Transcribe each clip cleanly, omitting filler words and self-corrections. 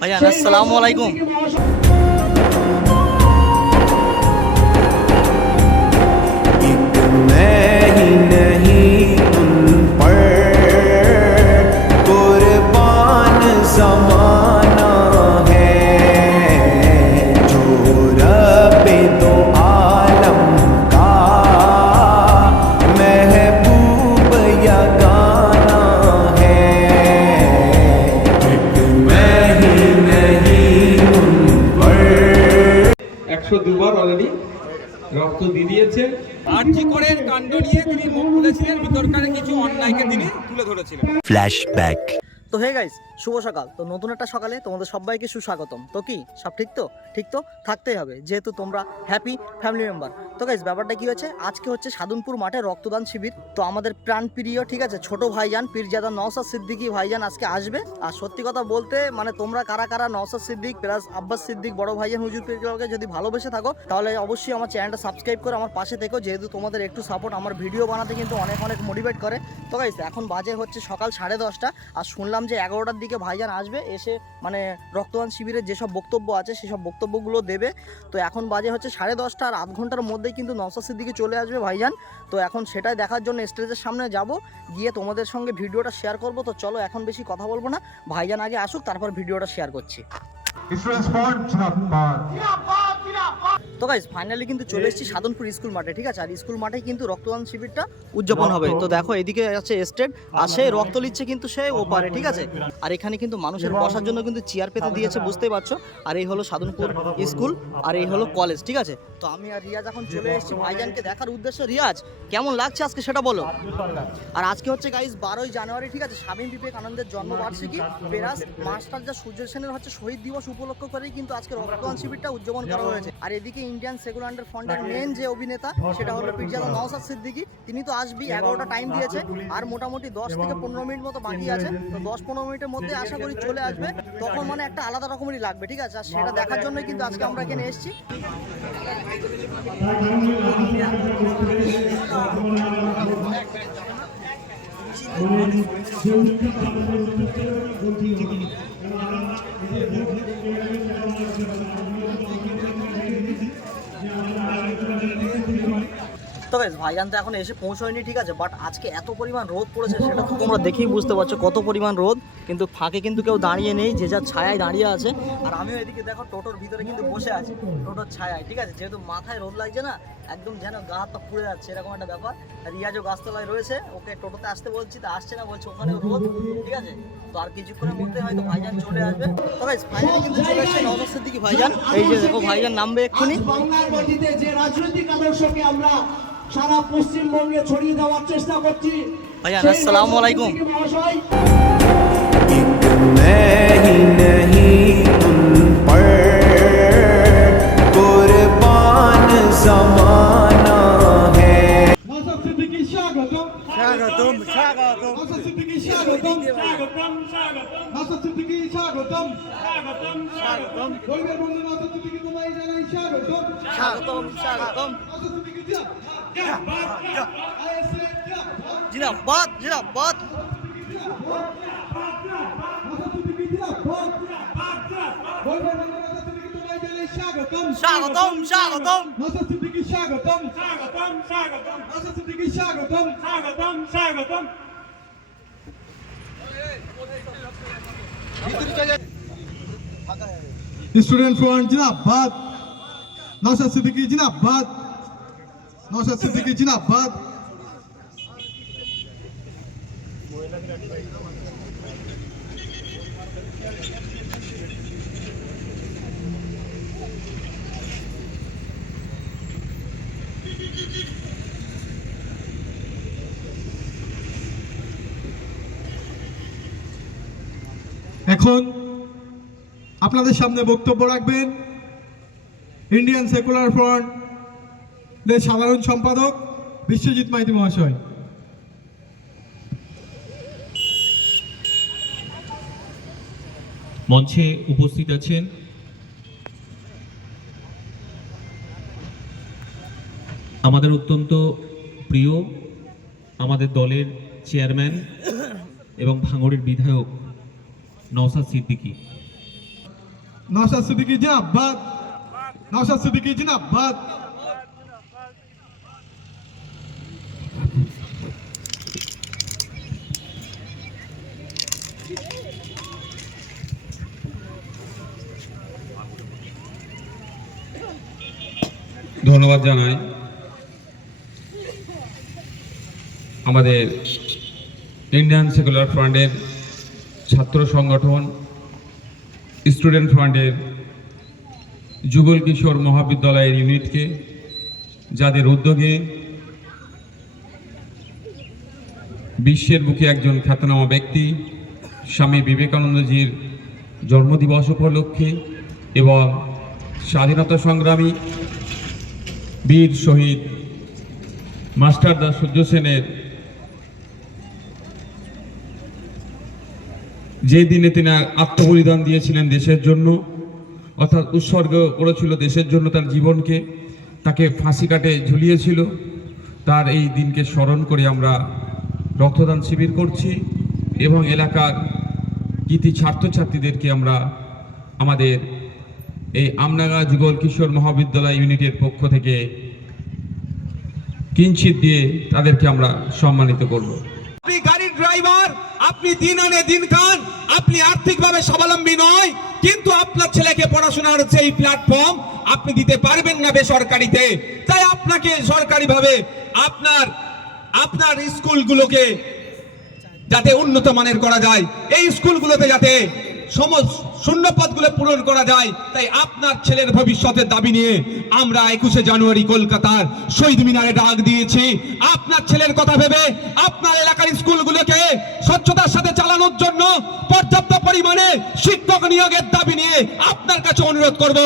ভাইজান আসসালামু আলাইকুম। দুবার অলরেডি রক্ত দিয়ে দিয়েছে। আরজি করের কাণ্ড নিয়ে তিনি মুখ খুলেছিলেন, ভিতরকার কিছু অন্যায়কে তিনি তুলে ধরেছিলেন। ফ্ল্যাশব্যাক। তো হে গাইস, শুভ সকাল। তো নতুন একটা সকালে তোমাদের সবাইকে সুস্বাগতম। তো কি সব ঠিক তো? ঠিক তো থাকতেই হবে, যেহেতু তোমরা হ্যাপি ফ্যামিলি মেম্বার। তো গাইস, ব্যাপারটা কি হচ্ছে, আজকে হচ্ছে সাদুনপুর মাঠে রক্তদান শিবির। তো আমাদের প্রাণ প্রিয়, ঠিক আছে, ছোট ভাইজান পীরজাদা নওশাদ সিদ্দিকী ভাইজান আজকে আসবে। আর সত্যি কথা বলতে মানে তোমরা কারা কারা নওশাদ সিদ্দিক প্লাস আব্বাস সিদ্দিক বড় ভাইজান হুজুর পীরকে যদি ভালোবেসে থাকো, তাহলে অবশ্যই আমার চ্যানেলটা সাবস্ক্রাইব করে আমার পাশে থেকো, যেহেতু তোমাদের একটু সাপোর্ট আমার ভিডিও বানাতে কিন্তু অনেক অনেক মোটিভেট করে। তো গাইস, এখন বাজে হচ্ছে সকাল 10:30, আর শুনলাম যে 11টার দিকে ভাইজান আসবে, এসে মানে রক্তদান শিবিরের যেসব বক্তব্য আছে সেসব বক্তব্যগুলো দেবে। তো এখন বাজে হচ্ছে 10:30, আর আধ ঘন্টার মধ্যেই কিন্তু নওশাদ সিদ্দিকী চলে আসবে ভাইজান। তো এখন সেটাই দেখার জন্য স্টেজের সামনে যাব, গিয়ে তোমাদের সঙ্গে ভিডিওটা শেয়ার করব। তো চলো এখন বেশি কথা বলবো না, ভাইজান আগে আসুক, তারপর ভিডিওটা শেয়ার করছি। তো গাইস, ফাইনালি কিন্তু চলে এসেছি সাদনপুর স্কুল মাঠে, ঠিক আছে। আর স্কুল মাঠে কিন্তু রক্তদান শিবিরটা উদযাপন হবে। তো দেখো এদিকে আছে স্টেট, আর সেই রক্ত নিচ্ছে কিন্তু সে ওপারে, ঠিক আছে। আর এখানে কিন্তু মানুষের বসার জন্য কিন্তু চেয়ার পেতে দিয়েছে, বুঝতেই পারছো। আর এই হলো সাদনপুর স্কুল, আর এই হলো কলেজ, ঠিক আছে। তো আমি আর রিয়াজ এখন চলে এসেছি ভাইজানকে দেখার উদ্দেশ্যে। রিয়াজ, কেমন লাগছে আজকে সেটা বলো। আর আজকে হচ্ছে গাইস 12ই জানুয়ারি, ঠিক আছে, স্বামী বিবেকানন্দের জন্মবার্ষিকী। পেরাস মাস্টার যা সূর্য সেনের হচ্ছে শহীদ দিবস উপলক্ষ করেই কিন্তু আজকে রক্তদান শিবিরটা উদযাপন করা হয়েছে। আর এদিকে ইন্ডিয়ান সেকুলার ফ্রন্টের মেন যে অভিনেতা, সেটা হলো পীরজাদা নওশাদ সিদ্দিকী। তিনি তো আসবেই, 11টা টাইম দিয়েছে, আর মোটামুটি 10 থেকে 15 মিনিট মতো বাকি আছে। তো 10-15 মিনিটের মধ্যে আশা করি চলে আসবে। তখন মানে একটা আলাদা রকমেরই লাগবে, ঠিক আছে। আর সেটা দেখার জন্যই কিন্তু আজকে আমরা এখানে এসেছি। তো গাইস, ভাইজান তো এখন এসে পৌঁছয়নি, ঠিক আছে, বাট আজকে এত পরিমাণ রোদ পড়েছে সেটা তো তোমরা দেখেই বুঝতে পারছো কত পরিমাণ রোদ। কিন্তু ফাঁকে কিন্তু কেউ দাঁড়িয়ে নেই, যে যার ছায়ায় দাঁড়িয়ে আছে। আর আমিও এদিকে দেখো টোটোর ভিতরে কিন্তু বসে আছি, টোটোর ছায়ায়, ঠিক আছে। যেহেতু মাথায় রোদ লাগছে না, একদম যেন গা হাত পা পুড়ে যাচ্ছে, এরকম একটা ব্যাপার। আর রিয়াজও গাছতলায় রয়েছে, ওকে টোটোতে আসতে বলছি, তা আসছে না, বলছে ওখানে রোদ, ঠিক আছে। তো আর কিছুক্ষণের মধ্যে হয়তো ভাইজান চলে আসবে। তো গাইস, ফাইনালি কিন্তু চলে এসেছে নওশাদ সিদ্দিকী ভাইজান। এই যে দেখো ভাইজান নামবে এক্ষুনি। বাংলার মাটিতে যে রাজনৈতিক আদর্শকে আমরা সারা পশ্চিমবঙ্গে ছড়িয়ে দেওয়ার চেষ্টা করছি। ভাইজান আসসালামু আলাইকুম। স্বাগতম স্বাগতম নওশাদ সিদ্দিকী স্বাগতম স্বাগতম স্বাগতম নওশাদ সিদ্দিকী স্বাগতম স্বাগতম স্বাগতম পরিবার বন্ধু নওশাদ সিদ্দিকী তোমায় জানাই স্বাগতম স্বাগতম স্বাগতম। নওশাদ সিদ্দিকী জিন্দাবাদ আইএসএ জিন্দাবাদ জিন্দাবাদ। নওশাদ সিদ্দিকী জিন্দাবাদ পরিবার বন্ধু নওশাদ সিদ্দিকী তোমায় জানাই স্বাগতম স্বাগতম স্বাগতম। নওশাদ সিদ্দিকী স্বাগতম স্বাগতম স্বাগতম নওশাদ সিদ্দিকী স্বাগতম স্বাগতম স্বাগতম। স্টুডেন্ট ফ্রন্ট জিন্দাবাদ নওশাদ সিদ্দিকী জিন্দাবাদ নওশাদ সিদ্দিকী জিন্দাবাদ। এখন আপনাদের সামনে বক্তব্য রাখবেন ইন্ডিয়ান সেকুলার ফ্রন্টের সাধারণ সম্পাদক বিশ্বজিৎ মাইতি মহাশয়। মঞ্চে উপস্থিত আছেন আমাদের অত্যন্ত প্রিয় আমাদের দলের চেয়ারম্যান এবং ভাঙড়ের বিধায়ক নওশাদ সিদ্দিকী। নওশাদ সিদ্দিকী জিন্দাবাদ, নওশাদ সিদ্দিকী জিন্দাবাদ। ধন্যবাদ জানাই আমাদের ইন্ডিয়ান সেকুলার ফ্রন্টের ছাত্র সংগঠন, স্টুডেন্ট ফ্রন্টের যুগল কিশোর মহাবিদ্যালয়ের ইউনিটকে, যাদের উদ্যোগে বিশ্বের বুকে একজন খ্যাতনামা ব্যক্তি স্বামী বিবেকানন্দজির জন্মদিবস উপলক্ষে এবং স্বাধীনতা সংগ্রামী বীর শহীদ মাস্টারদা সূর্য সেনের যে দিনে তিনি আত্মবলিদান দিয়েছিলেন দেশের জন্য, অর্থাৎ উৎসর্গ করেছিল দেশের জন্য তার জীবনকে, তাকে ফাঁসি কাটে ঝুলিয়েছিল, তার এই দিনকে স্মরণ করে আমরা রক্তদান শিবির করছি এবং এলাকার কৃতি ছাত্রছাত্রীদেরকে আমরা আমাদের এই আমনাগা যুগল কিশোর মহাবিদ্যালয় ইউনিটের পক্ষ থেকে কিঞ্চিত দিয়ে তাদেরকে আমরা সম্মানিত করব। আপনি গাড়ির ড্রাইভার, আপনি দিন আনে দিন খান, আপনি আর্থিকভাবে স্বাবলম্বী নয়, কিন্তু আপনার ছেলেকে পড়াশোনার সেই প্ল্যাটফর্ম আপনি দিতে পারবেন না বেসরকারিতে, তাই আপনাকে সরকারিভাবে আপনার স্কুলগুলোকে যাতে উন্নত মানের করা যায়, এই স্কুলগুলোতে যাতে শূন্য পদগুলো পূরণ করা যায়, তাই আপনার ছেলের ভবিষ্যতের দাবি নিয়ে আমরা 21শে জানুয়ারি কলকাতার শহীদ মিনারে ডাক দিয়েছি। আপনার ছেলের কথা ভেবে আপনার এলাকার স্কুলগুলোকে স্বচ্ছতার সাথে চালানোর জন্য পর্যাপ্ত পরিমাণে শিক্ষক নিয়োগের দাবি নিয়ে আপনার কাছে অনুরোধ করব,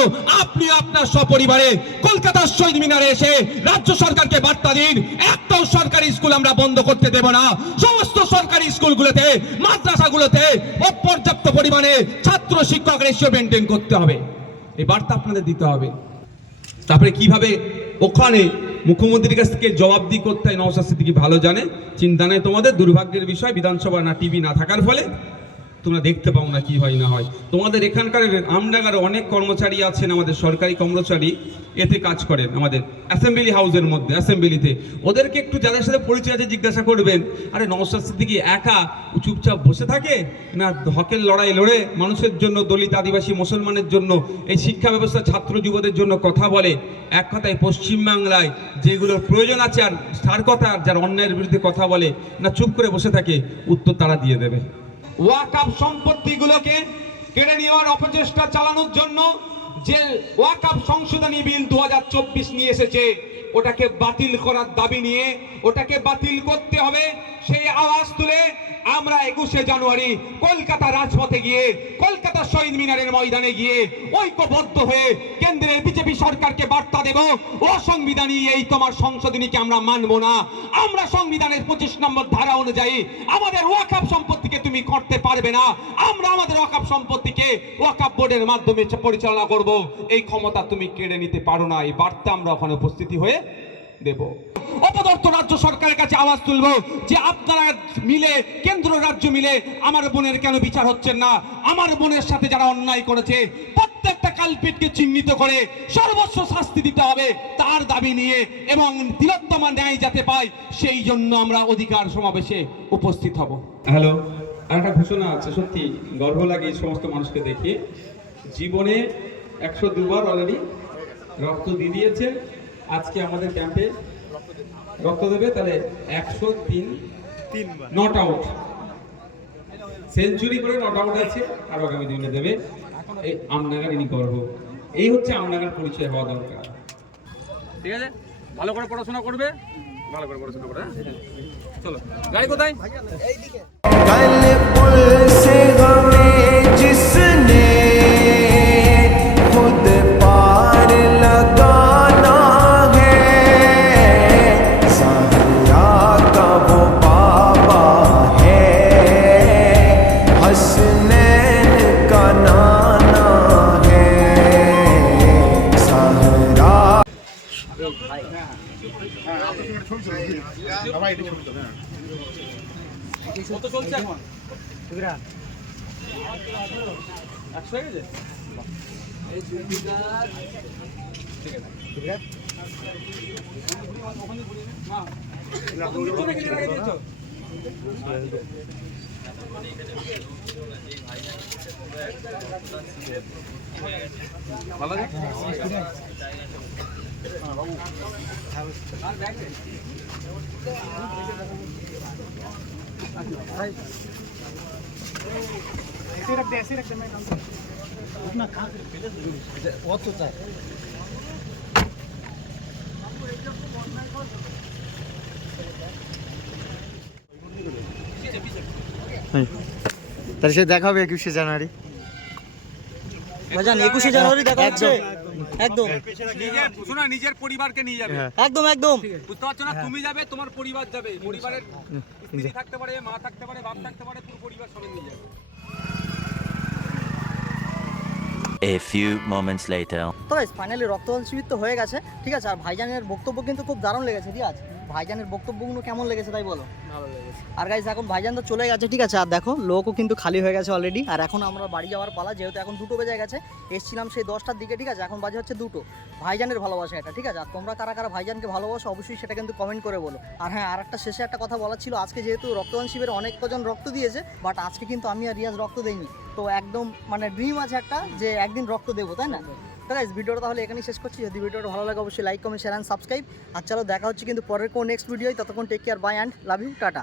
আপনি আপনার সপরিবারে কলকাতার শহীদ মিনারে এসে রাজ্য সরকারকে বার্তা দিন, একটাও সরকারি স্কুল আমরা বন্ধ করতে দেব না। সমস্ত সরকারি স্কুলগুলোতে, মাদ্রাসাগুলোতে পর্যাপ্ত পরিমাণে ছাত্র শিক্ষক রেশিও মেনটেন করতে হবে, এই বার্তা আপনাদের দিতে হবে। তারপরে কিভাবে ওখানে মুখ্যমন্ত্রীর কাছ থেকে জবাবদিহি করতে হয় নওশাদ সিদ্দিকী ভালো জানে। চিন্তা নেই তোমাদের, দুর্ভাগ্যের বিষয় বিধানসভা না টিভি না থাকার ফলে তোমরা দেখতে পাও না কি হয় না হয়। তোমাদের এখানকার আমডাঙ্গার অনেক কর্মচারী আছেন, আমাদের সরকারি কর্মচারী এতে কাজ করেন আমাদের অ্যাসেম্বলি হাউসের মধ্যে, অ্যাসেম্বলিতে। ওদেরকে একটু যাদের সাথে পরিচয় আছে জিজ্ঞাসা করবেন, আরে নওশাদ সিদ্দিকী একা চুপচাপ বসে থাকে না হকের লড়াই লড়ে মানুষের জন্য, দলিত আদিবাসী মুসলমানের জন্য, এই শিক্ষা ব্যবস্থা ছাত্র যুবদের জন্য কথা বলে। এক কথায় পশ্চিমবাংলায় যেগুলোর প্রয়োজন আছে আর তার কথা, আর যার অন্যায়ের বিরুদ্ধে কথা বলে না চুপ করে বসে থাকে, উত্তর তারা দিয়ে দেবে। ওয়াকফ সম্পত্তিগুলোকে কেড়ে নেওয়ার অপচেষ্টা চালানোর জন্য যে ওয়াকফ সংশোধনী বিল 2024 নিয়ে এসেছে, ওটাকে বাতিল করার দাবি নিয়ে ওটাকে বাতিল করতে হবে, সেই আওয়াজ তুলে আমরা 21শে জানুয়ারি কলকাতা রাজপথে গিয়ে, কলকাতা শহীদ মিনারের ময়দানে গিয়ে ঐক্যবদ্ধ হয়ে কেন্দ্রের বিজেপি সরকারকে বার্তা দেব, অসংবিধানী এই তোমার সংশোধনীকে আমরা মানব না। আমরা সংবিধানের 25 নম্বর ধারা অনুযায়ী আমাদের ওয়াকফ সম্পত্তিকে তুমি করতে পারবে না, আমরা আমাদের ওয়াকফ সম্পত্তিকে ওয়াকফ বোর্ডের মাধ্যমে পরিচালনা করব, এই ক্ষমতা তুমি কেড়ে নিতে পারো না। এই বার্তা আমরা ওখানে উপস্থিতি হয়ে দেব। অপদর্থ রাজ্য সরকারের কাছে আওয়াজ তুলব যে আপনারা মিলে, কেন্দ্র রাজ্য মিলে আমার বোনের কেন বিচার হচ্ছেন না, আমার বোনের সাথে যারা অন্যায় করেছে প্রত্যেকটা কালপিটকে চিহ্নিত করে সর্বোচ্চ শাস্তি দিতে হবে তার দাবি নিয়ে, এবং তিলোত্তমা ন্যায় যাতে পায় সেই জন্য আমরা অধিকার সমাবেশে উপস্থিত হব। হ্যালো, আর একটা ঘোষণা আছে, সত্যি গর্ব লাগে এই সমস্ত মানুষকে দেখে। জীবনে 102 বার অলরেডি রক্ত দিয়ে দিয়েছে, আজকে আমাদের ক্যাম্পে রক্ত দেবে, তাহলে 103 নট আউট, সেঞ্চুরি করে নট আউট আছে, আর আগামী দিনে দেবে। এই আমনাগার ইনি গর্ব, এই হচ্ছে আমনাগার পরিচয় হওয়া দরকার। ঠিক আছে, ভালো করে পড়াশোনা করবে, ভালো করে পড়াশোনা করে। চলো, গাড়ি কোথায়? कल पुल से हमें जिसने खुद पार लगाना है, सहरा का वो बाबा है, हसनैन का नाना है, सहरा। কত চলছে এখন? 100 হয়ে গেছে? তাহলে সে দেখা হবে 21শে জানুয়ারি। ভাইজান 21শে জানুয়ারি দেখা হচ্ছে। একদম নিজের পরিবারকে নিয়ে যাবে, একদম একদম বুঝতে পারছো না? তুমি যাবে, তোমার পরিবার যাবে, পরিবারের স্ত্রী থাকতে পারে, মা থাকতে পারে, বাপ থাকতে পারে, পুরো পরিবার সবাই নিয়ে যাবে। A few moments later. তো গাইস ফাইনালি রক্তদান শিবির তো হয়ে গেছে, ঠিক আছে। আর ভাইজানের বক্তব্য কিন্তু খুব দারুণ লেগেছে, ঠিক আছে। ভাইজানের বক্তব্যগুলো কেমন লেগেছে তাই বলো? ভালো লেগেছে। আর গাইস এখন ভাইজান তো চলে গেছে, ঠিক আছে। আর দেখো লোকও কিন্তু খালি হয়ে গেছে অলরেডি। আর এখন আমরা বাড়ি যাওয়ার পালা, যেহেতু এখন 2টো বেজে গেছে। এসছিলাম সেই 10টার দিকে, ঠিক আছে। এখন বাজে হচ্ছে 2টো। ভাইজানের ভালোবাসা এটা, ঠিক আছে। আর তোমরা কারা কারা ভাইজানকে ভালোবাসো অবশ্যই সেটা কিন্তু কমেন্ট করে বলো। আর হ্যাঁ, আর একটা শেষে একটা কথা বলার ছিল, আজকে যেহেতু রক্তদান শিবিরে অনেক কজন রক্ত দিয়েছে, বাট আজকে কিন্তু আমি আর রিয়াজ রক্ত দেইনি। তো একদম মানে ড্রিম আছে একটা যে একদিন রক্ত দেবো, তাই না? তো গাইস ভিডিওটা তাহলে এখানেই শেষ করছি। যদি ভিডিওটা ভালো লাগে অবশ্যই like, comment, share and subscribe. আর চলো দেখা হচ্ছে কিন্তু পরের কোনো নেক্সট ভিডিওয়। ততক্ষণ take care, bye and love you, tata.